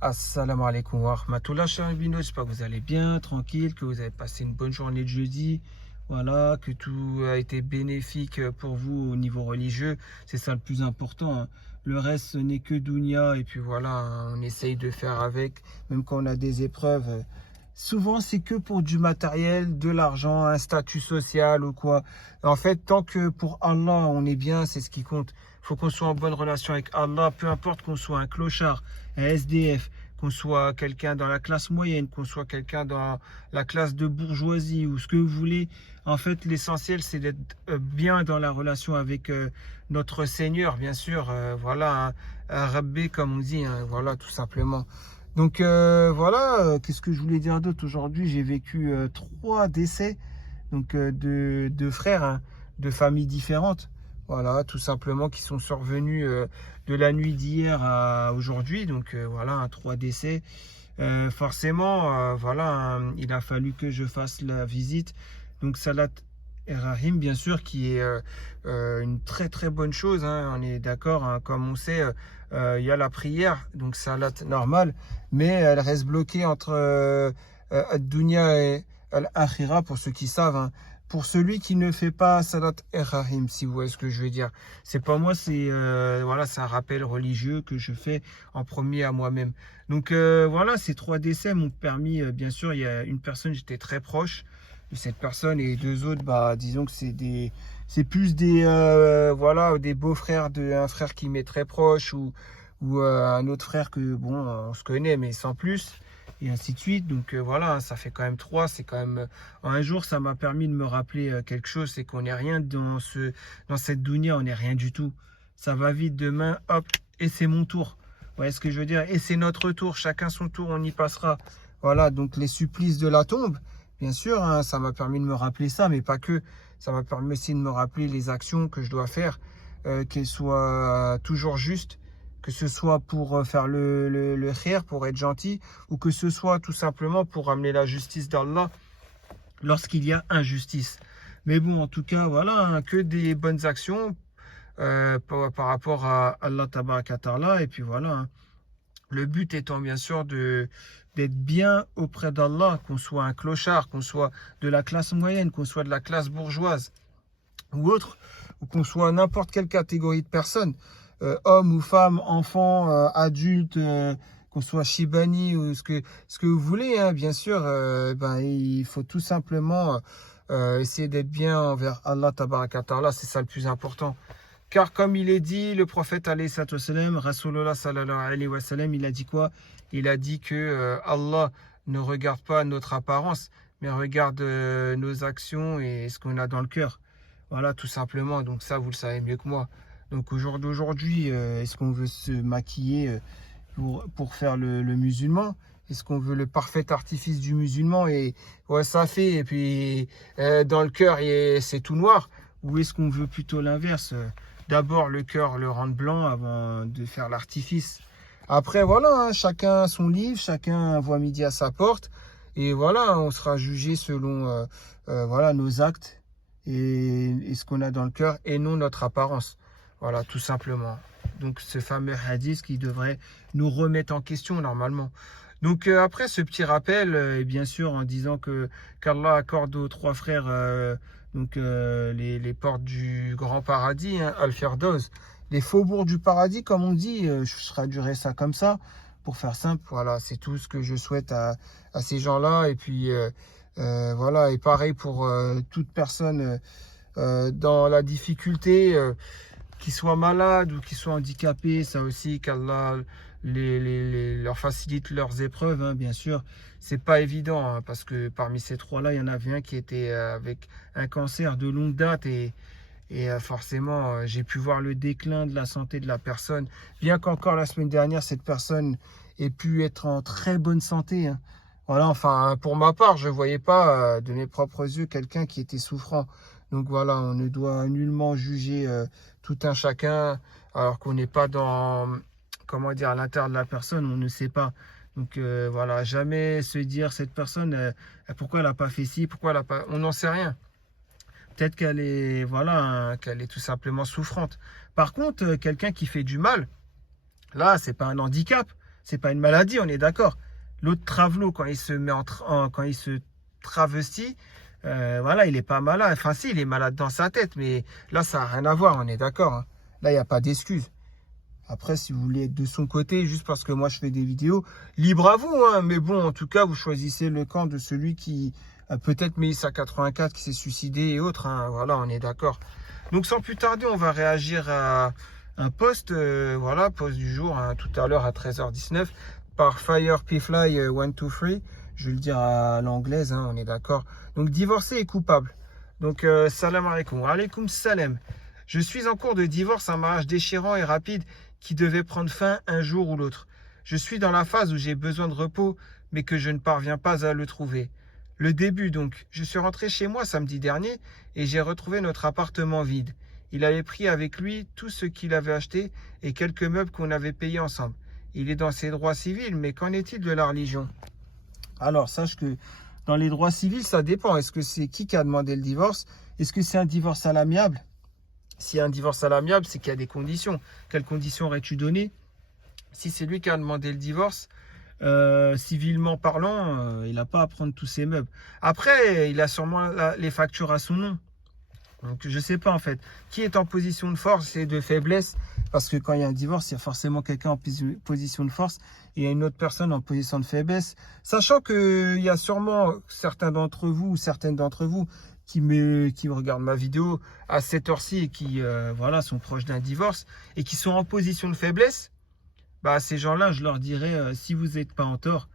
Assalamu alaikum wa rahmatullah, cher Albino. J'espère que vous allez bien, tranquille, que vous avez passé une bonne journée de jeudi. Voilà, que tout a été bénéfique pour vous au niveau religieux. C'est ça le plus important, hein. Le reste, ce n'est que dunya. Et puis voilà, hein, on essaye de faire avec, même quand on a des épreuves. Souvent, c'est que pour du matériel, de l'argent, un statut social ou quoi. En fait, tant que pour Allah, on est bien, c'est ce qui compte. Il faut qu'on soit en bonne relation avec Allah, peu importe qu'on soit un clochard, un SDF, qu'on soit quelqu'un dans la classe moyenne, qu'on soit quelqu'un dans la classe de bourgeoisie ou ce que vous voulez. En fait, l'essentiel, c'est d'être bien dans la relation avec notre Seigneur, bien sûr. Voilà, un Rabbi, comme on dit, hein, voilà, tout simplement. Donc voilà, qu'est-ce que je voulais dire d'autre aujourd'hui? J'ai vécu 3 décès donc de frères, hein, de familles différentes. Voilà, tout simplement qui sont survenus de la nuit d'hier à aujourd'hui. Donc voilà, 3 décès. Forcément, voilà, hein, il a fallu que je fasse la visite. Donc Salat Erahim, bien sûr, qui est une très très bonne chose, hein, on est d'accord, hein, comme on sait, il y a la prière, donc Salat normale, mais elle reste bloquée entre Ad-Dunya et Al-Akhira, pour ceux qui savent, hein. Pour celui qui ne fait pas Salat Erahim, si vous voyez ce que je veux dire. C'est pas moi, c'est voilà, c'est un rappel religieux que je fais en premier à moi-même. Donc voilà, ces 3 décès m'ont permis, bien sûr, il y a une personne, j'étais très proche de cette personne, et 2 autres, bah, disons que c'est plus des, voilà, des beaux-frères d'un frère qui m'est très proche, ou un autre frère que, bon, on se connaît, mais sans plus, et ainsi de suite. Donc voilà, ça fait quand même 3, c'est quand même, un jour, ça m'a permis de me rappeler quelque chose, c'est qu'on n'est rien dans cette dunya, on n'est rien du tout. Ça va vite, demain, hop, et c'est mon tour. Vous voyez ce que je veux dire? Et c'est notre tour, chacun son tour, on y passera. Voilà, donc les supplices de la tombe, bien sûr, hein, ça m'a permis de me rappeler ça, mais pas que. Ça m'a permis aussi de me rappeler les actions que je dois faire, qu'elles soient toujours justes, que ce soit pour faire le khair, pour être gentil, ou que ce soit tout simplement pour amener la justice d'Allah lorsqu'il y a injustice. Mais bon, en tout cas, voilà, hein, que des bonnes actions par rapport à Allah Tabaraka Ta'ala, et puis voilà, hein. Le but étant bien sûr d'être bien auprès d'Allah, qu'on soit un clochard, qu'on soit de la classe moyenne, qu'on soit de la classe bourgeoise ou autre, ou qu'on soit n'importe quelle catégorie de personnes, homme ou femme, enfant, adulte, qu'on soit Shibani ou ce que vous voulez, hein, bien sûr, ben, il faut tout simplement essayer d'être bien envers Allah Tabaraka Ta'ala, c'est ça le plus important. Car comme il est dit, le prophète alayhi salatu wassalam, Rasulullah sallallahu alayhi wa sallam, il a dit quoi? Il a dit que Allah ne regarde pas notre apparence, mais regarde nos actions et ce qu'on a dans le cœur. Voilà, tout simplement. Donc ça, vous le savez mieux que moi. Donc au jour d'aujourd'hui, est-ce qu'on veut se maquiller pour faire le musulman? Est-ce qu'on veut le parfait artifice du musulman et ouais, ça fait, et puis dans le cœur, c'est tout noir? Ou est-ce qu'on veut plutôt l'inverse? D'abord le cœur le rendre blanc avant de faire l'artifice. Après, voilà, hein, chacun son livre, chacun voit midi à sa porte. Et voilà, on sera jugé selon voilà, nos actes et ce qu'on a dans le cœur, et non notre apparence. Voilà, tout simplement. Donc ce fameux hadith qui devrait nous remettre en question normalement. Donc après ce petit rappel, et bien sûr en disant que qu'Allah accorde aux 3 frères donc les portes du grand paradis, hein, Al-Firdaus, les faubourgs du paradis, comme on dit, je traduirais ça comme ça, pour faire simple. Voilà, c'est tout ce que je souhaite à ces gens-là. Et puis voilà, et pareil pour toute personne dans la difficulté, qui soit malade ou qui soit handicapé, ça aussi, qu'Allah leur facilite leurs épreuves, hein, bien sûr. C'est pas évident, hein, parce que parmi ces 3-là, il y en avait un qui était avec un cancer de longue date, et forcément, j'ai pu voir le déclin de la santé de la personne, bien qu'encore la semaine dernière, cette personne ait pu être en très bonne santé, hein. Voilà, enfin, pour ma part, je ne voyais pas de mes propres yeux quelqu'un qui était souffrant. Donc voilà, on ne doit nullement juger tout un chacun, alors qu'on n'est pas dans, comment dire, à l'intérieur de la personne, on ne sait pas. Donc voilà, jamais se dire cette personne, pourquoi elle n'a pas fait ci, pourquoi elle n'a pas... On n'en sait rien. Peut-être qu'elle est, voilà, hein, qu'elle est tout simplement souffrante. Par contre, quelqu'un qui fait du mal, là, c'est pas un handicap, C'est pas une maladie, on est d'accord. L'autre travelot, quand il se met quand il se travestit, voilà, il est pas malade. Enfin, si, il est malade dans sa tête, mais là, ça n'a rien à voir, on est d'accord, hein. Là, il n'y a pas d'excuse. Après, si vous voulez être de son côté, juste parce que moi, je fais des vidéos, libre à vous, hein. Mais bon, en tout cas, vous choisissez le camp de celui qui a peut-être mis sa 84, qui s'est suicidé et autres, hein. Voilà, on est d'accord. Donc, sans plus tarder, on va réagir à un post, voilà, post du jour, hein, tout à l'heure à 13h19, par FirePfly 123. Je vais le dire à l'anglaise, hein, on est d'accord. Donc, divorcé et coupable. Donc, salam alaikum. Alaikum salam. Je suis en cours de divorce, un mariage déchirant et rapide qui devait prendre fin un jour ou l'autre. Je suis dans la phase où j'ai besoin de repos, mais que je ne parviens pas à le trouver. Le début donc, je suis rentré chez moi samedi dernier et j'ai retrouvé notre appartement vide. Il avait pris avec lui tout ce qu'il avait acheté et quelques meubles qu'on avait payés ensemble. Il est dans ses droits civils, mais qu'en est-il de la religion? Alors, sache que dans les droits civils, ça dépend. Est-ce que c'est qui a demandé le divorce? Est-ce que c'est un divorce à l'amiable? S'il y a un divorce à l'amiable, c'est qu'il y a des conditions. Quelles conditions aurais-tu donné? Si c'est lui qui a demandé le divorce, civilement parlant, il n'a pas à prendre tous ses meubles. Après, il a sûrement les factures à son nom. Donc, je ne sais pas en fait. Qui est en position de force et de faiblesse? Parce que quand il y a un divorce, il y a forcément quelqu'un en position de force et une autre personne en position de faiblesse. Sachant qu'il y a sûrement certains d'entre vous ou certaines d'entre vous qui me regardent ma vidéo à cette heure-ci et qui voilà, sont proches d'un divorce et qui sont en position de faiblesse. Bah, ces gens-là, je leur dirais, si vous n'êtes pas en tort,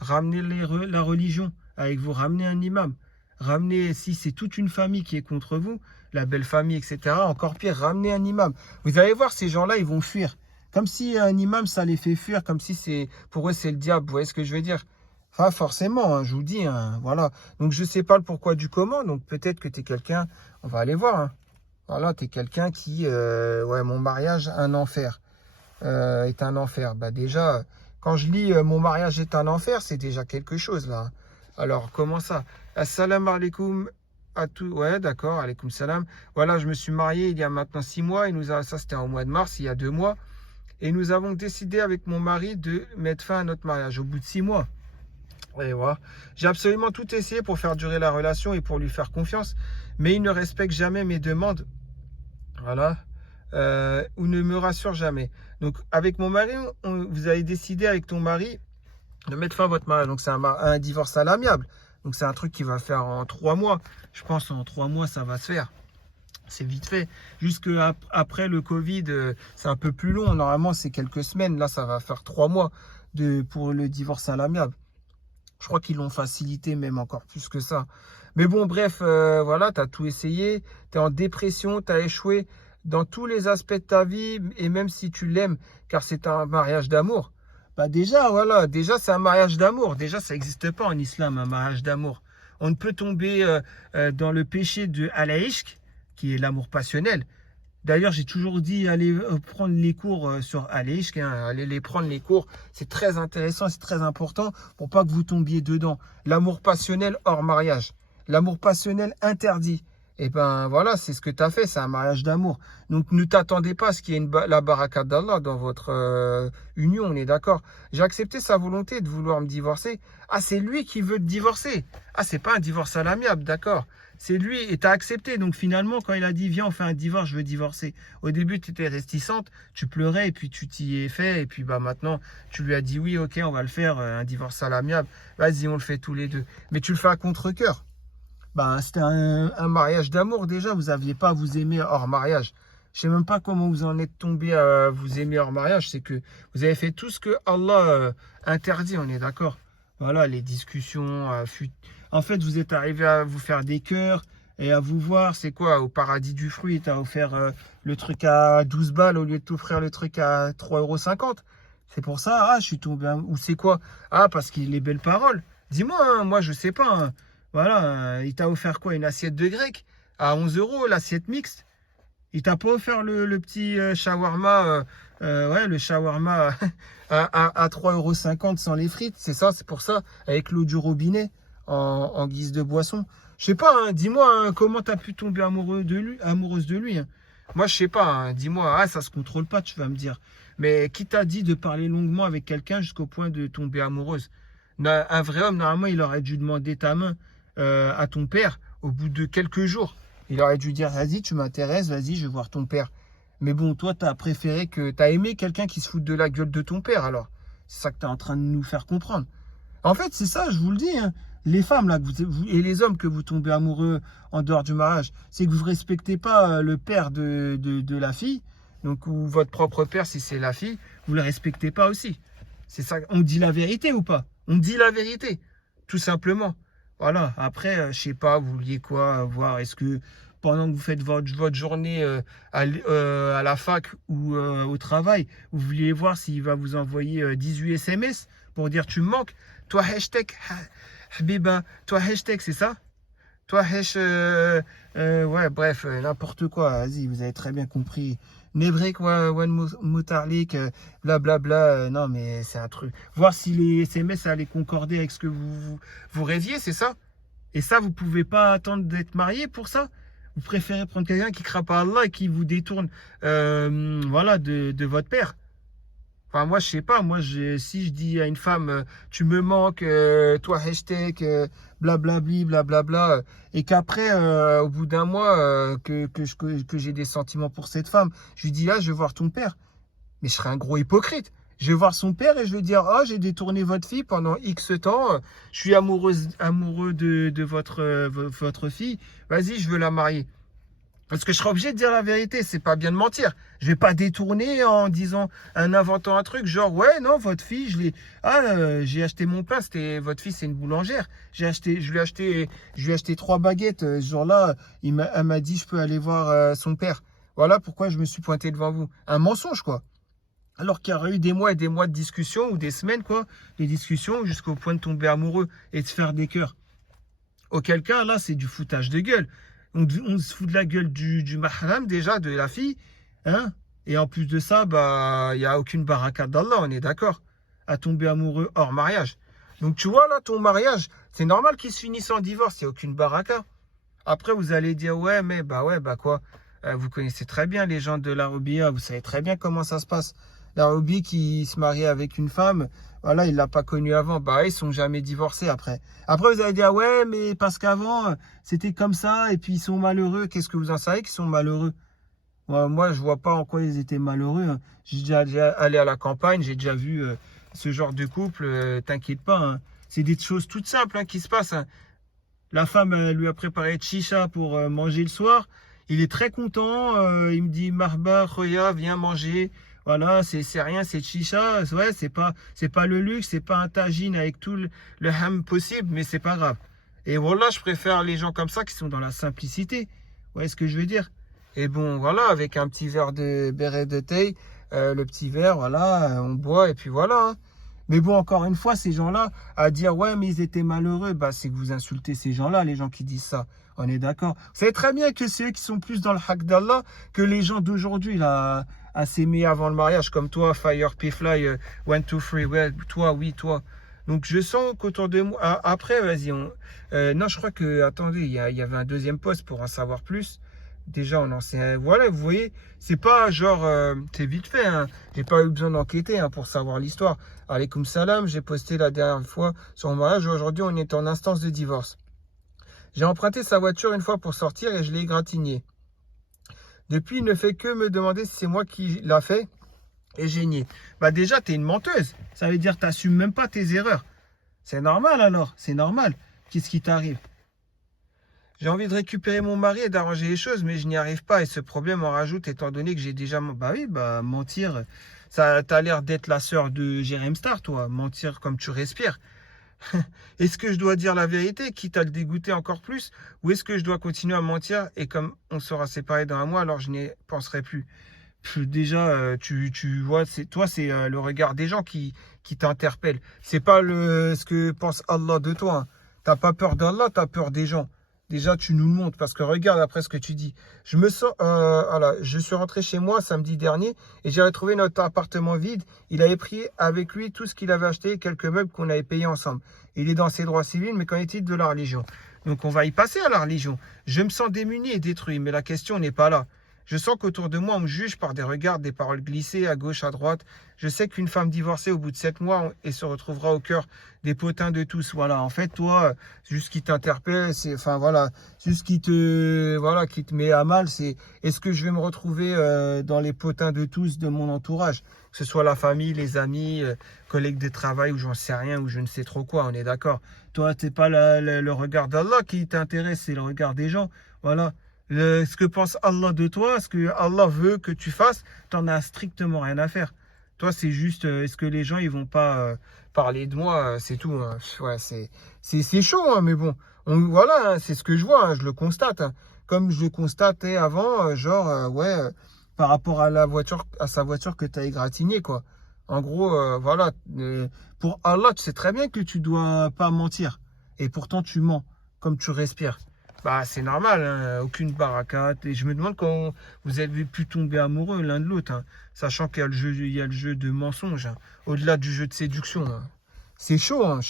ramenez la religion avec vous, ramenez un imam. Ramenez, si c'est toute une famille qui est contre vous, la belle famille, etc., encore pire, ramenez un imam. Vous allez voir, ces gens-là, ils vont fuir. Comme si un imam, ça les fait fuir, comme si c'est pour eux, c'est le diable. Vous voyez ce que je veux dire? Enfin, forcément, hein, je vous dis, hein, voilà. Donc, je ne sais pas le pourquoi du comment. Donc, peut-être que tu es quelqu'un, on va aller voir, hein. Voilà, tu es quelqu'un qui, ouais, mon mariage, un enfer, est un enfer. Bah, déjà, quand je lis mon mariage est un enfer, c'est déjà quelque chose, là. Alors, comment ça? Assalamu alaikum à tout. Ouais, d'accord, alaikum salam. Voilà, je me suis marié il y a maintenant 6 mois. Ça, c'était au mois de mars, il y a 2 mois. Et nous avons décidé avec mon mari de mettre fin à notre mariage au bout de 6 mois. Et voilà. J'ai absolument tout essayé pour faire durer la relation et pour lui faire confiance. Mais il ne respecte jamais mes demandes. Voilà. Ou ne me rassure jamais. Donc, avec mon mari, vous avez décidé avec ton mari de mettre fin à votre mariage. Donc, c'est un divorce à l'amiable. Donc, c'est un truc qui va faire en 3 mois. Je pense en 3 mois, ça va se faire. C'est vite fait. Jusque après le Covid, c'est un peu plus long. Normalement, c'est quelques semaines. Là, ça va faire 3 mois pour le divorce à l'amiable. Je crois qu'ils l'ont facilité même encore plus que ça. Mais bon, bref, voilà, tu as tout essayé. Tu es en dépression, tu as échoué dans tous les aspects de ta vie. Et même si tu l'aimes, car c'est un mariage d'amour. Bah déjà, voilà, déjà c'est un mariage d'amour. Déjà, ça n'existe pas en islam, un mariage d'amour. On ne peut tomber dans le péché de al-ishq, qui est l'amour passionnel. D'ailleurs, j'ai toujours dit, allez prendre les cours sur al-ishq, hein, allez les prendre les cours. C'est très intéressant, c'est très important pour pas que vous tombiez dedans. L'amour passionnel hors mariage. L'amour passionnel interdit. Et ben voilà, c'est ce que tu as fait, c'est un mariage d'amour. Donc ne t'attendez pas à ce qu'il y ait la baraka d'Allah dans votre union, on est d'accord. J'ai accepté sa volonté de vouloir me divorcer. Ah, c'est lui qui veut te divorcer. Ah, c'est pas un divorce à l'amiable, d'accord. C'est lui et tu as accepté. Donc finalement, quand il a dit viens, on fait un divorce, je veux divorcer. Au début, tu étais réticente, tu pleurais et puis tu t'y es fait. Et puis bah maintenant, tu lui as dit oui, ok, on va le faire, un divorce à l'amiable. Vas-y, on le fait tous les deux. Mais tu le fais à contre-cœur. Ben, c'était un mariage d'amour déjà, vous n'aviez pas à vous aimer hors mariage. Je sais même pas comment vous en êtes tombé à vous aimer hors mariage, c'est que vous avez fait tout ce que Allah interdit, on est d'accord. Voilà, les discussions, en fait, vous êtes arrivé à vous faire des cœurs et à vous voir, c'est quoi, au paradis du fruit, tu as offert le truc à 12 balles au lieu de t'offrir le truc à 3,50 €. C'est pour ça, ah, je suis tombé, ou c'est quoi? Ah, parce qu'il est belles paroles. Dis-moi, hein, moi, je sais pas, hein. Voilà, il t'a offert quoi? Une assiette de grec à 11 €, l'assiette mixte. Il t'a pas offert le petit shawarma, ouais, le shawarma à 3,50 € sans les frites. C'est ça, c'est pour ça, avec l'eau du robinet en guise de boisson. Je sais pas, hein, dis-moi hein, comment t'as pu tomber amoureuse de lui, hein. Moi, je sais pas, hein, dis-moi, ah, ça se contrôle pas, tu vas me dire. Mais qui t'a dit de parler longuement avec quelqu'un jusqu'au point de tomber amoureuse? Un vrai homme, normalement, il aurait dû demander ta main à ton père au bout de quelques jours. Il aurait dû dire, vas-y, tu m'intéresses, vas-y, je vais voir ton père. Mais bon, toi, t'as aimé quelqu'un qui se fout de la gueule de ton père, alors. C'est ça que tu es en train de nous faire comprendre. En fait, c'est ça, je vous le dis, hein. Les femmes là, et les hommes que vous tombez amoureux en dehors du mariage, c'est que vous ne respectez pas le père de la fille, donc ou votre propre père si c'est la fille, vous ne le respectez pas aussi. C'est ça, on dit la vérité ou pas? On dit la vérité, tout simplement. Voilà, après, je sais pas, vous vouliez quoi, voir, est-ce que pendant que vous faites votre journée à la fac ou au travail, vous vouliez voir s'il va vous envoyer 18 SMS pour dire tu me manques. Toi, hashtag, Habiba, toi, hashtag, c'est ça? Toi, ouais, bref, n'importe quoi. Vas-y, vous avez très bien compris. Nevrek, one mutarlik, blablabla. Non, mais c'est un truc. Voir si les SMS allaient concorder avec ce que vous rêviez, c'est ça? Et ça, vous pouvez pas attendre d'être marié pour ça? Vous préférez prendre quelqu'un qui crape à Allah et qui vous détourne voilà, de votre père. Enfin, moi, je sais pas. Moi, si je dis à une femme, tu me manques, toi, hashtag, blablabli, blablabla, et qu'après, au bout d'un mois, que j'ai des sentiments pour cette femme, je lui dis, là, je vais voir ton père. Mais je serais un gros hypocrite. Je vais voir son père et je vais dire, oh, j'ai détourné votre fille pendant X temps, je suis amoureux de votre fille, vas-y, je veux la marier. Parce que je serai obligé de dire la vérité, c'est pas bien de mentir. Je vais pas détourner en disant, en inventant un truc, genre, ouais, non, votre fille, j'ai acheté mon pain, votre fille, c'est une boulangère. Je lui ai acheté 3 baguettes. Ce jour-là, elle m'a dit, je peux aller voir son père. Voilà pourquoi je me suis pointé devant vous. Un mensonge, quoi. Alors qu'il y aurait eu des mois et des mois de discussion, ou des semaines, quoi, de discussion, jusqu'au point de tomber amoureux et de se faire des cœurs. Auquel cas, là, c'est du foutage de gueule. On se fout de la gueule du mahram, déjà, de la fille. Hein, et en plus de ça, bah, il n'y a aucune baraka d'Allah, on est d'accord, à tomber amoureux hors mariage. Donc, tu vois, là, ton mariage, c'est normal qu'il se finisse en divorce, il n'y a aucune baraka. Après, vous allez dire, ouais, bah quoi, vous connaissez très bien les gens de l'Arabia, vous savez très bien comment ça se passe. L'Arabie qui se marie avec une femme, voilà, il ne l'a pas connue avant, bah, ils sont jamais divorcés après. Après, vous allez dire, ouais, mais parce qu'avant, c'était comme ça, et puis ils sont malheureux. Qu'est-ce que vous en savez qu'ils sont malheureux? Moi, je vois pas en quoi ils étaient malheureux, hein. J'ai déjà allé à la campagne, j'ai déjà vu ce genre de couple, t'inquiète pas, hein. C'est des choses toutes simples, hein, qui se passent, hein. La femme elle lui a préparé chicha pour manger le soir. Il est très content. Il me dit, Marba, Khoya, viens manger. Voilà, c'est rien, c'est chicha. Ouais, c'est pas le luxe, c'est pas un tagine avec tout le ham possible, mais c'est pas grave. Et voilà, je préfère les gens comme ça qui sont dans la simplicité. Vous voyez ce que je veux dire? Et bon, voilà, avec un petit verre de béret de thé, le petit verre, voilà, on boit et puis voilà, hein. Mais bon, encore une fois, ces gens-là, à dire, ouais, mais ils étaient malheureux, bah, c'est que vous insultez ces gens-là, les gens qui disent ça. On est d'accord. Vous savez très bien que c'est eux qui sont plus dans le haq d'Allah que les gens d'aujourd'hui, là, à s'aimer avant le mariage, comme toi, Fire, P-Fly, 1, 2, 3, ouais, toi, oui, toi. Donc, je sens qu'autour de moi, après, vas-y, non, je crois que, attendez, il y avait un deuxième poste pour en savoir plus. Déjà, on en sait. Voilà, vous voyez, c'est pas genre, c'est vite fait, hein. J'ai pas eu besoin d'enquêter, hein, pour savoir l'histoire. Alaykoum salam, j'ai posté la dernière fois sur mon mariage. Aujourd'hui, on est en instance de divorce. J'ai emprunté sa voiture une fois pour sortir et je l'ai égratigné. Depuis, il ne fait que me demander si c'est moi qui l'a fait et j'ai nié. Bah déjà, t'es une menteuse. Ça veut dire que t'assumes même pas tes erreurs. C'est normal alors, c'est normal. Qu'est-ce qui t'arrive? J'ai envie de récupérer mon mari et d'arranger les choses, mais je n'y arrive pas. Et ce problème en rajoute, étant donné que j'ai déjà... Bah oui, bah mentir, ça t'as l'air d'être la sœur de Jérém Star, toi. Mentir comme tu respires. Est-ce que je dois dire la vérité, quitte à le dégoûter encore plus? Ou est-ce que je dois continuer à mentir et comme on sera séparés dans un mois, alors je n'y penserai plus? Déjà, tu vois, toi, c'est le regard des gens qui t'interpelle. C'est pas ce que pense Allah de toi, hein. T'as pas peur d'Allah, t'as peur des gens. Déjà, tu nous le montres parce que regarde après ce que tu dis. Voilà, je suis rentré chez moi samedi dernier et j'ai retrouvé notre appartement vide. Il avait pris avec lui tout ce qu'il avait acheté et quelques meubles qu'on avait payés ensemble. Il est dans ses droits civils, mais qu'en est-il de la religion? Donc, on va y passer à la religion. Je me sens démuni et détruit, mais la question n'est pas là. Je sens qu'autour de moi, on me juge par des regards, des paroles glissées à gauche, à droite. Je sais qu'une femme divorcée au bout de 7 mois et se retrouvera au cœur des potins de tous. Voilà, en fait, toi, juste ce qui t'interpelle, c'est, enfin voilà, juste qui te met à mal, c'est est-ce que je vais me retrouver dans les potins de tous de mon entourage, que ce soit la famille, les amis, collègues de travail ou j'en sais rien ou je ne sais trop quoi. On est d'accord. Toi, c'est pas le regard d'Allah qui t'intéresse, c'est le regard des gens. Voilà. Ce que pense Allah de toi, ce que Allah veut que tu fasses, t'en as strictement rien à faire. Toi, c'est juste, est-ce que les gens, ils vont pas parler de moi, c'est tout. Hein. Ouais, c'est chaud, hein, mais bon. Voilà, hein, c'est ce que je vois, hein, je le constate. Hein. Comme je le constatais avant, par rapport à la voiture, à sa voiture que tu as égratignée, quoi. En gros, voilà. Pour Allah, tu sais très bien que tu dois pas mentir. Et pourtant, tu mens, comme tu respires. Bah, c'est normal, hein, aucune barakate. Et je me demande quand vous avez pu tomber amoureux l'un de l'autre, hein, sachant qu'il y a il y a le jeu de mensonge, hein, au-delà du jeu de séduction. Hein. C'est chaud. Hein,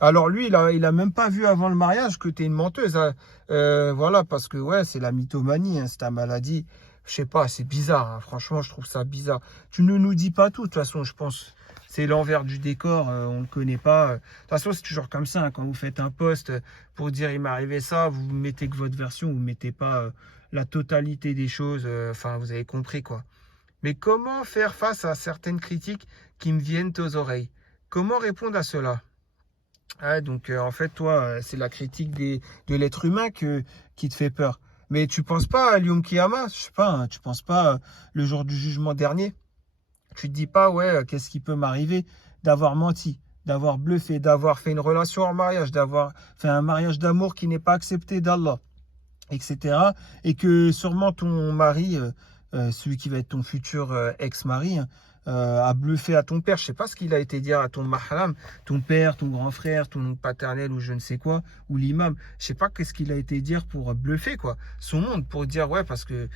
alors lui, il a même pas vu avant le mariage que tu es une menteuse. Hein. Voilà, parce que ouais, c'est la mythomanie, hein, c'est ta maladie. Je sais pas, c'est bizarre. Hein, franchement, je trouve ça bizarre. Tu ne nous dis pas tout, de toute façon, je pense. C'est l'envers du décor, on ne le connaît pas. De toute façon, c'est toujours comme ça. Hein, quand vous faites un post pour dire il m'est arrivé ça, vous mettez que votre version, vous ne mettez pas la totalité des choses. Enfin, vous avez compris quoi. Mais comment faire face à certaines critiques qui me viennent aux oreilles? Comment répondre à cela? Ah, donc, en fait, toi, c'est la critique de l'être humain qui te fait peur. Mais tu penses pas à Yom Kiyama? Je sais pas, hein, tu penses pas le jour du jugement dernier? Tu te dis pas, ouais, qu'est-ce qui peut m'arriver d'avoir menti, d'avoir bluffé, d'avoir fait une relation en mariage, d'avoir fait un mariage d'amour qui n'est pas accepté d'Allah, etc. Et que sûrement ton mari, celui qui va être ton futur ex-mari, hein, a bluffé à ton père. Je sais pas ce qu'il a été dire à ton mahram, ton père, ton grand frère, ton oncle paternel ou je ne sais quoi, ou l'imam. Je sais pas qu'est-ce qu'il a été dire pour bluffer quoi, son monde, pour dire ouais parce que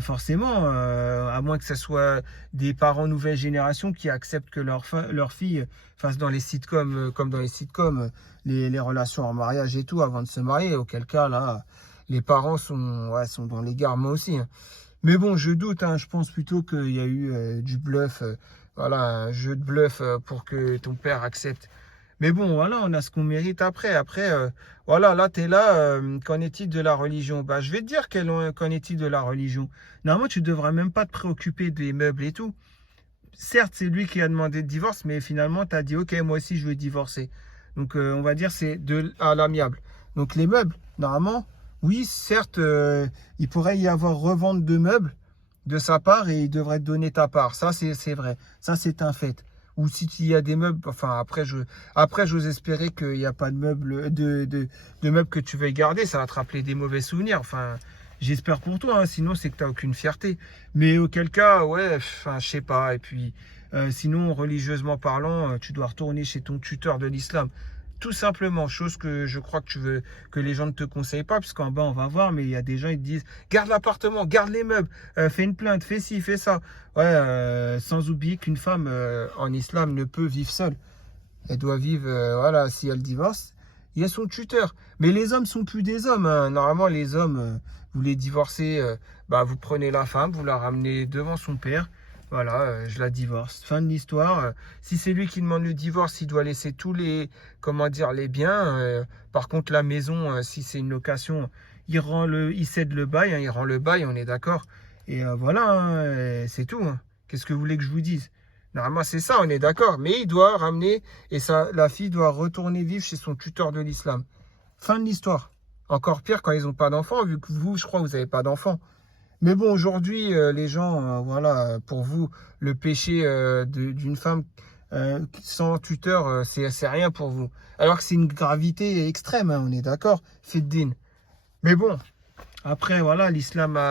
forcément, à moins que ce soit des parents nouvelle génération qui acceptent que leur fille fasse dans les sitcoms, comme dans les sitcoms, les relations en mariage et tout avant de se marier. Auquel cas là, les parents sont dans l'égarement aussi. Hein. Mais bon, je doute, hein, je pense plutôt qu'il y a eu du bluff, voilà, un jeu de bluff pour que ton père accepte. Mais bon, voilà, on a ce qu'on mérite après. Après, voilà, là, tu es là, qu'en est-il de la religion? Bah, je vais te dire qu'en est-il de la religion. Normalement, tu ne devrais même pas te préoccuper des meubles et tout. Certes, c'est lui qui a demandé le divorce, mais finalement, tu as dit, ok, moi aussi, je veux divorcer. Donc, on va dire, c'est à l'amiable. Donc, les meubles, normalement, oui, certes, il pourrait y avoir revente de meubles de sa part et il devrait te donner ta part. Ça, c'est vrai. Ça, c'est un fait. Ou si il y a des meubles, enfin, après, j'ose espérer qu'il n'y a pas de meubles, de meubles que tu veuilles garder. Ça va te rappeler des mauvais souvenirs. Enfin, j'espère pour toi, hein, sinon, c'est que tu n'as aucune fierté. Mais auquel cas, ouais, enfin, je sais pas. Et puis, sinon, religieusement parlant, tu dois retourner chez ton tuteur de l'islam. Tout simplement, chose que je crois que tu veux que les gens ne te conseillent pas, puisqu'en bas on va voir, mais il y a des gens ils te disent garde l'appartement, garde les meubles, fais une plainte, fais ci, fais ça. Ouais, sans oublier qu'une femme en islam ne peut vivre seule. Elle doit vivre, voilà, si elle divorce, il y a son tuteur. Mais les hommes sont plus des hommes. Hein. Normalement, les hommes, vous les divorcez, bah, vous prenez la femme, vous la ramenez devant son père. Voilà, je la divorce. Fin de l'histoire. Si c'est lui qui demande le divorce, il doit laisser tous les, comment dire, les biens. Par contre, la maison, si c'est une location, il cède le bail, hein, il rend le bail, on est d'accord. Et voilà, hein, c'est tout. Hein. Qu'est-ce que vous voulez que je vous dise? Normalement, c'est ça, on est d'accord. Mais il doit ramener, et ça, la fille doit retourner vivre chez son tuteur de l'islam. Fin de l'histoire. Encore pire quand ils n'ont pas d'enfants, vu que vous, je crois, vous n'avez pas d'enfants. Mais bon, aujourd'hui, les gens, voilà, pour vous, le péché d'une femme sans tuteur, c'est rien pour vous. Alors que c'est une gravité extrême, hein, on est d'accord, Fiddin. Mais bon, après, voilà,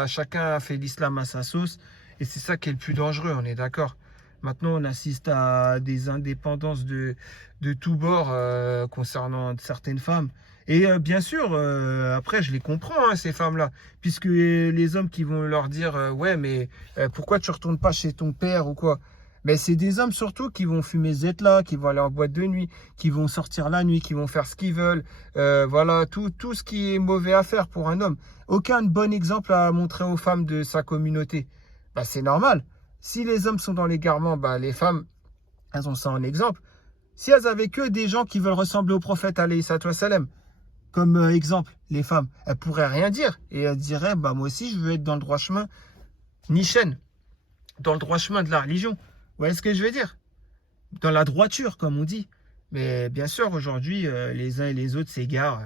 chacun a fait l'islam à sa sauce, et c'est ça qui est le plus dangereux, on est d'accord. Maintenant, on assiste à des indépendances de tous bords concernant certaines femmes. Et bien sûr, après, je les comprends, hein, ces femmes-là. Puisque les hommes qui vont leur dire ouais, mais pourquoi tu ne retournes pas chez ton père ou quoi? Mais c'est des hommes surtout qui vont fumer là, qui vont aller en boîte de nuit, qui vont sortir la nuit, qui vont faire ce qu'ils veulent. Voilà, tout ce qui est mauvais à faire pour un homme. Aucun bon exemple à montrer aux femmes de sa communauté. Bah, c'est normal. Si les hommes sont dans l'égarement, bah, les femmes, elles ont ça en exemple. Si elles avaient que des gens qui veulent ressembler au prophète, alayhi salatu wassalam, comme exemple, les femmes, elles pourraient rien dire. Et elles diraient, bah, moi aussi, je veux être dans le droit chemin, Nichen, dans le droit chemin de la religion. Vous voyez ce que je veux dire? Dans la droiture, comme on dit. Mais bien sûr, aujourd'hui, les uns et les autres s'égarent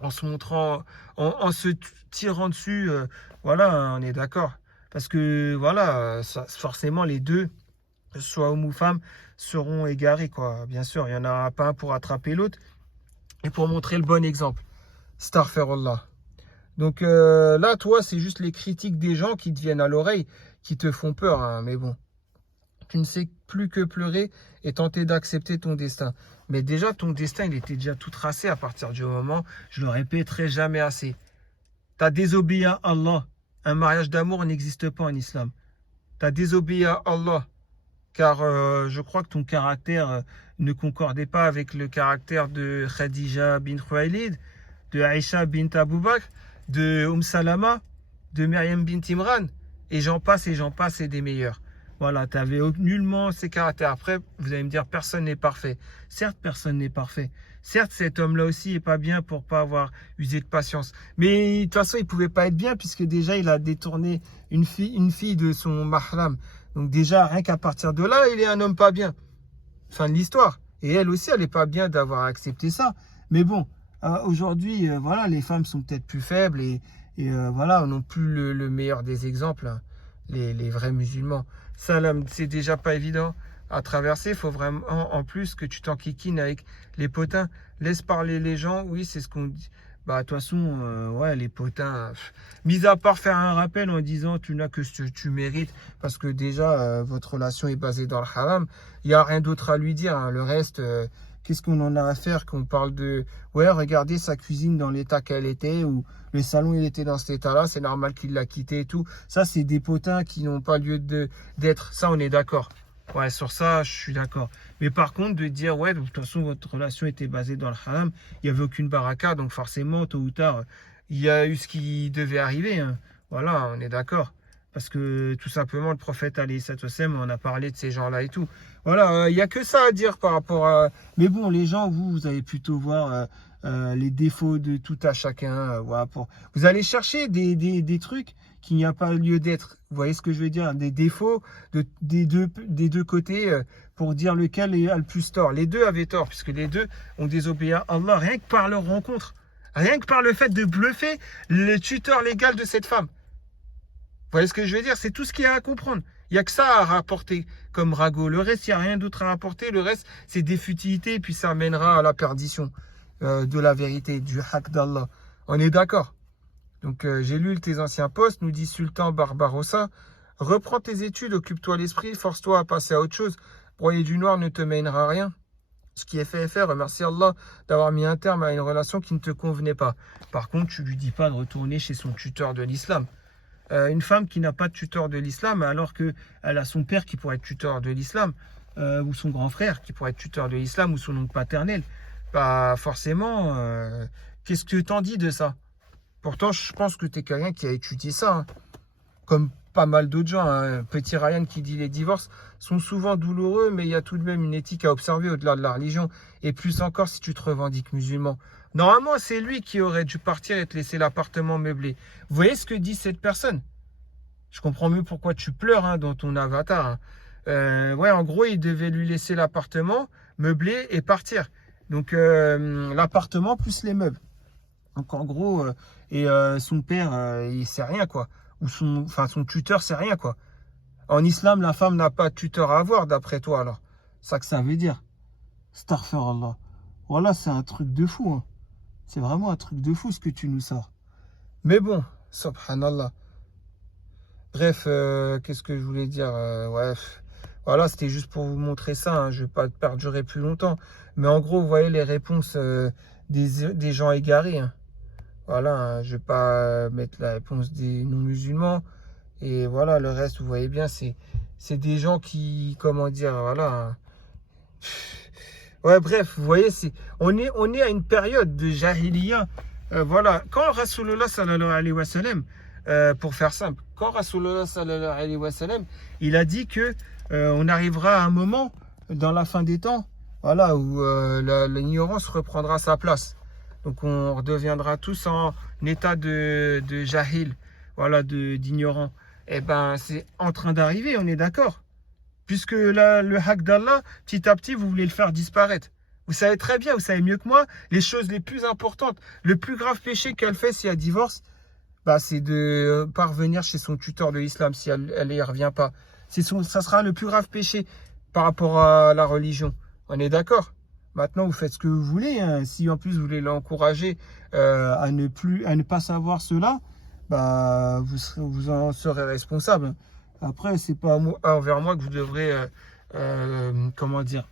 en se montrant, en se tirant dessus. Voilà, on est d'accord. Parce que, voilà, forcément, les deux, que ce soit homme ou femme, seront égarés, quoi. Bien sûr, il n'y en aura pas un pour attraper l'autre et pour montrer le bon exemple. Astaghfirullah. Donc là, toi, c'est juste les critiques des gens qui te viennent à l'oreille, qui te font peur, hein. Mais bon, tu ne sais plus que pleurer et tenter d'accepter ton destin. Mais déjà, ton destin, il était déjà tout tracé à partir du moment, je le répéterai jamais assez. Tu as désobéi à Allah. Un mariage d'amour n'existe pas en islam. Tu as désobéi à Allah. Car je crois que ton caractère ne concordait pas avec le caractère de Khadija bint Khuwaylid, de Aïcha bint Abu Bakr, de Salama, de Myriam bint Imran, et j'en passe et des meilleurs. Voilà, tu n'avais nullement ces caractères. Après, vous allez me dire, personne n'est parfait. Certes, personne n'est parfait. Certes, cet homme-là aussi n'est pas bien pour pas avoir usé de patience. Mais de toute façon, il ne pouvait pas être bien puisque déjà, il a détourné une fille de son mahram. Donc déjà, rien qu'à partir de là, il est un homme pas bien. Fin de l'histoire. Et elle aussi, elle n'est pas bien d'avoir accepté ça. Mais bon, aujourd'hui, voilà, les femmes sont peut-être plus faibles et voilà, n'ont plus le meilleur des exemples, hein, les vrais musulmans. Ça, là, c'est déjà pas évident à traverser. Il faut vraiment, en plus, que tu t'enquiquines avec les potins. Laisse parler les gens. Oui, c'est ce qu'on dit. Bah, de toute façon, ouais, les potins, mis à part faire un rappel en disant tu n'as que ce que tu mérites, parce que déjà, votre relation est basée dans le haram, il n'y a rien d'autre à lui dire, hein. Le reste, qu'est-ce qu'on en a à faire qu'on parle de, ouais, regardez sa cuisine dans l'état qu'elle était, ou le salon il était dans cet état-là, c'est normal qu'il l'a quitté et tout. Ça, c'est des potins qui n'ont pas lieu d'être. Ça, on est d'accord. Ouais, sur ça, je suis d'accord. Mais par contre, de dire, ouais, de toute façon, votre relation était basée dans le haram, il n'y avait aucune baraka, donc forcément, tôt ou tard, il y a eu ce qui devait arriver, hein. Voilà, on est d'accord. Parce que tout simplement, le prophète alayhi salatu wassalam, on a parlé de ces gens-là et tout. Voilà, il n'y a que ça à dire par rapport à. Mais bon, les gens, vous allez plutôt voir les défauts de tout à chacun. Voilà, Vous allez chercher des trucs qu'il n'y a pas lieu d'être. Vous voyez ce que je veux dire? Des défauts des deux côtés pour dire lequel a le plus tort. Les deux avaient tort, puisque les deux ont désobéi à Allah, rien que par leur rencontre. Rien que par le fait de bluffer le tuteur légal de cette femme. Vous voyez ce que je veux dire? C'est tout ce qu'il y a à comprendre. Il n'y a que ça à rapporter comme ragot. Le reste, il n'y a rien d'autre à rapporter. Le reste, c'est des futilités et puis ça mènera à la perdition de la vérité, du haq d'Allah. On est d'accord? Donc, j'ai lu tes anciens posts, nous dit Sultan Barbarossa. Reprends tes études, occupe-toi l'esprit, force-toi à passer à autre chose. Broyer du noir ne te mènera à rien. Ce qui est fait est fait. Remercie Allah d'avoir mis un terme à une relation qui ne te convenait pas. Par contre, tu lui dis pas de retourner chez son tuteur de l'islam. Une femme qui n'a pas de tuteur de l'islam, alors qu'elle a son père qui pourrait être tuteur de l'islam, ou son grand frère qui pourrait être tuteur de l'islam, ou son oncle paternel, bah forcément, qu'est-ce que t'en dis de ça? Pourtant, je pense que tu es quelqu'un qui a étudié ça, hein. Comme pas mal d'autres gens, hein. Petit Ryan qui dit les divorces sont souvent douloureux, mais il y a tout de même une éthique à observer au-delà de la religion, et plus encore si tu te revendiques musulman. Normalement, c'est lui qui aurait dû partir et te laisser l'appartement meublé. Vous voyez ce que dit cette personne? Je comprends mieux pourquoi tu pleures, hein, dans ton avatar, hein. Ouais, en gros, il devait lui laisser l'appartement meublé et partir. Donc, l'appartement plus les meubles. Donc en gros, son père, il sait rien, quoi. Ou son tuteur sait rien, quoi. En islam, la femme n'a pas de tuteur à avoir, d'après toi, alors. C'est ça que ça veut dire. Astaghfirullah. Voilà, c'est un truc de fou, hein. C'est vraiment un truc de fou ce que tu nous sors. Mais bon, subhanallah. Bref, qu'est-ce que je voulais dire? Ouais, voilà, c'était juste pour vous montrer ça, hein. Je ne vais pas perdurer plus longtemps. Mais en gros, vous voyez les réponses des gens égarés, hein. Voilà, hein, je ne vais pas mettre la réponse des non-musulmans. Et voilà, le reste, vous voyez bien, c'est c'est des gens qui, comment dire, voilà. Ouais, bref, vous voyez, on est à une période de jahiliya. Voilà, quand Rasulullah sallallahu alayhi wa sallam, pour faire simple, quand Rasulullah sallallahu alayhi wa sallam, il a dit que on arrivera à un moment dans la fin des temps, voilà, où l'ignorance reprendra sa place. Donc on redeviendra tous en état de jahil, voilà, d'ignorant. Eh ben, c'est en train d'arriver, on est d'accord. Puisque là, le haq d'Allah, petit à petit, vous voulez le faire disparaître. Vous savez très bien, vous savez mieux que moi, les choses les plus importantes, le plus grave péché qu'elle fait si elle divorce, bah, c'est de parvenir chez son tuteur de l'islam si elle n'y revient pas. Ça sera le plus grave péché par rapport à la religion. On est d'accord? Maintenant, vous faites ce que vous voulez. Hein. Si en plus vous voulez l'encourager à ne pas savoir cela, bah, vous en serez responsable. Après, c'est pas envers moi que vous devrez, comment dire,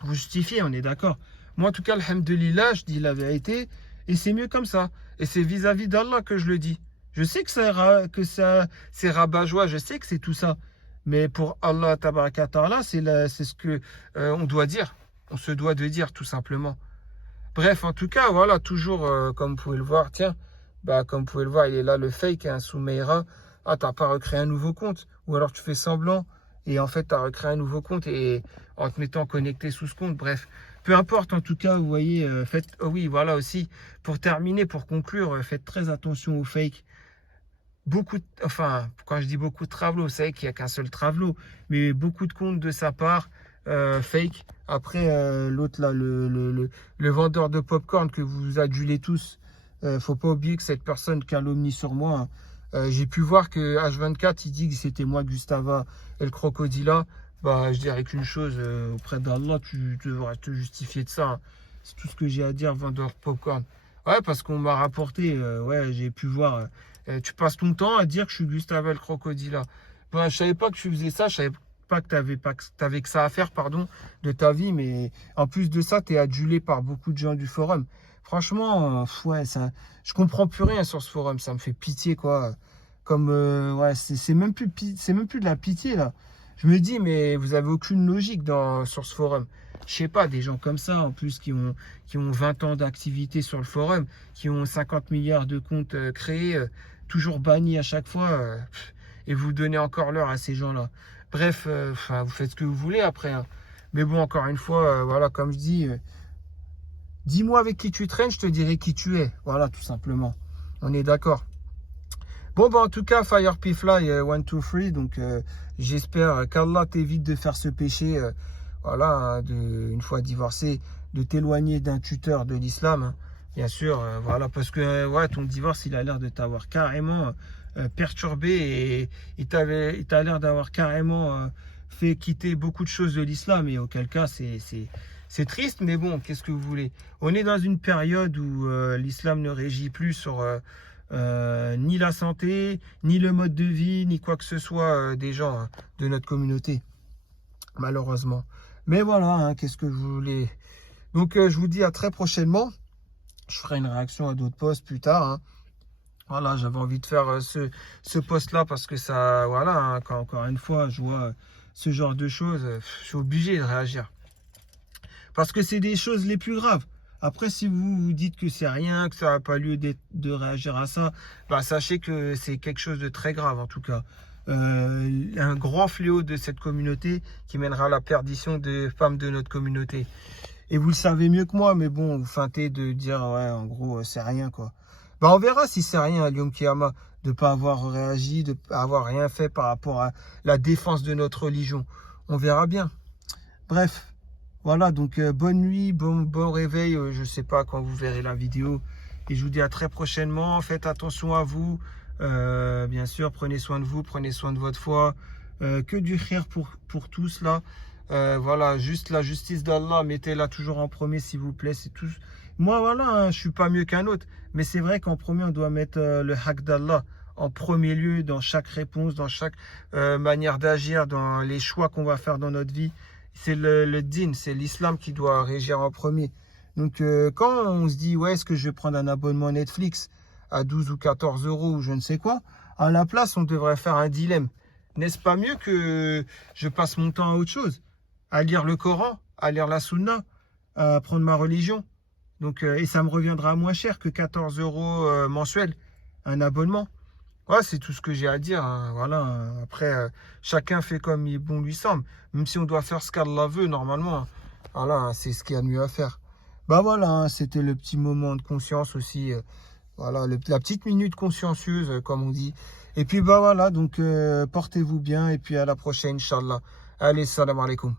vous justifier, on est d'accord. Moi, en tout cas, alhamdoulilah, je dis la vérité, et c'est mieux comme ça. Et c'est vis-à-vis d'Allah que je le dis. Je sais que c'est rabat-joie, je sais que c'est tout ça. Mais pour Allah, tabaraka ta'ala, c'est ce que on doit dire. On se doit de dire, tout simplement. Bref, en tout cas, voilà, toujours, comme vous pouvez le voir, tiens, bah, comme vous pouvez le voir, il est là, le fake, hein, Soumeira. Ah, t'as pas recréé un nouveau compte. Ou alors tu fais semblant et en fait, tu as recréé un nouveau compte et en te mettant connecté sous ce compte. Bref, peu importe, en tout cas, vous voyez, faites, oh oui, voilà aussi, pour terminer, pour conclure, faites très attention aux fake. Enfin, quand je dis beaucoup de travelots, vous savez qu'il n'y a qu'un seul travelot, mais beaucoup de comptes de sa part, fake. Après, l'autre là, le vendeur de popcorn que vous adulez tous, faut pas oublier que cette personne calomnie sur moi. Hein. J'ai pu voir que H24, il dit que c'était moi, Gustava et le crocodila. Bah, je dirais qu'une chose, auprès d'Allah, tu devrais te justifier de ça. Hein. C'est tout ce que j'ai à dire, vendeur popcorn. Ouais, parce qu'on m'a rapporté, ouais, j'ai pu voir. Tu passes ton temps à dire que je suis Gustava et le crocodila. Bah, je savais pas que tu faisais ça, je savais pas que t'avais que ça à faire, pardon, de ta vie, mais en plus de ça, tu es adulé par beaucoup de gens du forum. Franchement, ouais, ça, je comprends plus rien sur ce forum, ça me fait pitié, quoi. Comme, ouais, c'est même plus, c'est même plus de la pitié, là. Je me dis, mais vous avez aucune logique sur ce forum. Je sais pas, des gens comme ça, en plus, qui ont 20 ans d'activité sur le forum, qui ont 50 milliards de comptes créés, toujours bannis à chaque fois, et vous donnez encore l'heure à ces gens-là. Bref, vous faites ce que vous voulez après. Hein. Mais bon, encore une fois, voilà, comme je dis, dis-moi avec qui tu traînes, je te dirai qui tu es. Voilà, tout simplement. On est d'accord. Bon, bah, en tout cas, Fire P-Fly 1, 2, 3. Donc, j'espère qu'Allah t'évite de faire ce péché. Voilà, hein, une fois divorcé, de t'éloigner d'un tuteur de l'islam. Hein, bien sûr, voilà, parce que ouais, ton divorce, il a l'air de t'avoir carrément perturbé et il t'a l'air d'avoir carrément fait quitter beaucoup de choses de l'islam. Et auquel cas, c'est triste, mais bon, qu'est-ce que vous voulez? On est dans une période où l'islam ne régit plus sur ni la santé, ni le mode de vie, ni quoi que ce soit des gens hein, de notre communauté, malheureusement. Mais voilà, hein, qu'est-ce que je voulais... Donc, je vous dis à très prochainement. Je ferai une réaction à d'autres posts plus tard. Hein. Voilà, j'avais envie de faire ce post-là parce que ça... Voilà, hein, quand encore une fois, je vois ce genre de choses, je suis obligé de réagir. Parce que c'est des choses les plus graves. Après, si vous vous dites que c'est rien, que ça n'a pas lieu de réagir à ça, bah, sachez que c'est quelque chose de très grave en tout cas. Un grand fléau de cette communauté qui mènera à la perdition des femmes de notre communauté. Et vous le savez mieux que moi, mais bon, vous feintez de dire, ouais, en gros, c'est rien, quoi. Bah, on verra si c'est rien à Yom Kiyama de ne pas avoir réagi, de ne pas avoir rien fait par rapport à la défense de notre religion. On verra bien. Bref. Voilà, donc bonne nuit, bon réveil, je ne sais pas quand vous verrez la vidéo. Et je vous dis à très prochainement, faites attention à vous, bien sûr, prenez soin de vous, prenez soin de votre foi. Que du khir pour tous là. Voilà, juste la justice d'Allah, mettez-la toujours en premier s'il vous plaît. C'est tout. Moi, voilà, hein, je suis pas mieux qu'un autre. Mais c'est vrai qu'en premier, on doit mettre le haq d'Allah en premier lieu dans chaque réponse, dans chaque manière d'agir, dans les choix qu'on va faire dans notre vie. C'est le din, c'est l'islam qui doit régir en premier. Donc, quand on se dit, ouais, est-ce que je vais prendre un abonnement Netflix à 12 ou 14 euros ou je ne sais quoi, à la place, on devrait faire un dilemme. N'est-ce pas mieux que je passe mon temps à autre chose? À lire le Coran, à lire la Sunna, à apprendre ma religion. Donc, et ça me reviendra moins cher que 14 euros mensuel, un abonnement. Ouais, c'est tout ce que j'ai à dire, hein. Voilà, hein. Après, chacun fait comme il bon lui semble. Même si on doit faire ce qu'Allah veut, normalement, hein. Voilà, hein, c'est ce qu'il y a de mieux à faire. Bah voilà, hein, c'était le petit moment de conscience aussi. Voilà, la petite minute consciencieuse, comme on dit. Et puis, bah voilà, donc portez-vous bien. Et puis à la prochaine, Inch'Allah. Allez, salam alaikum.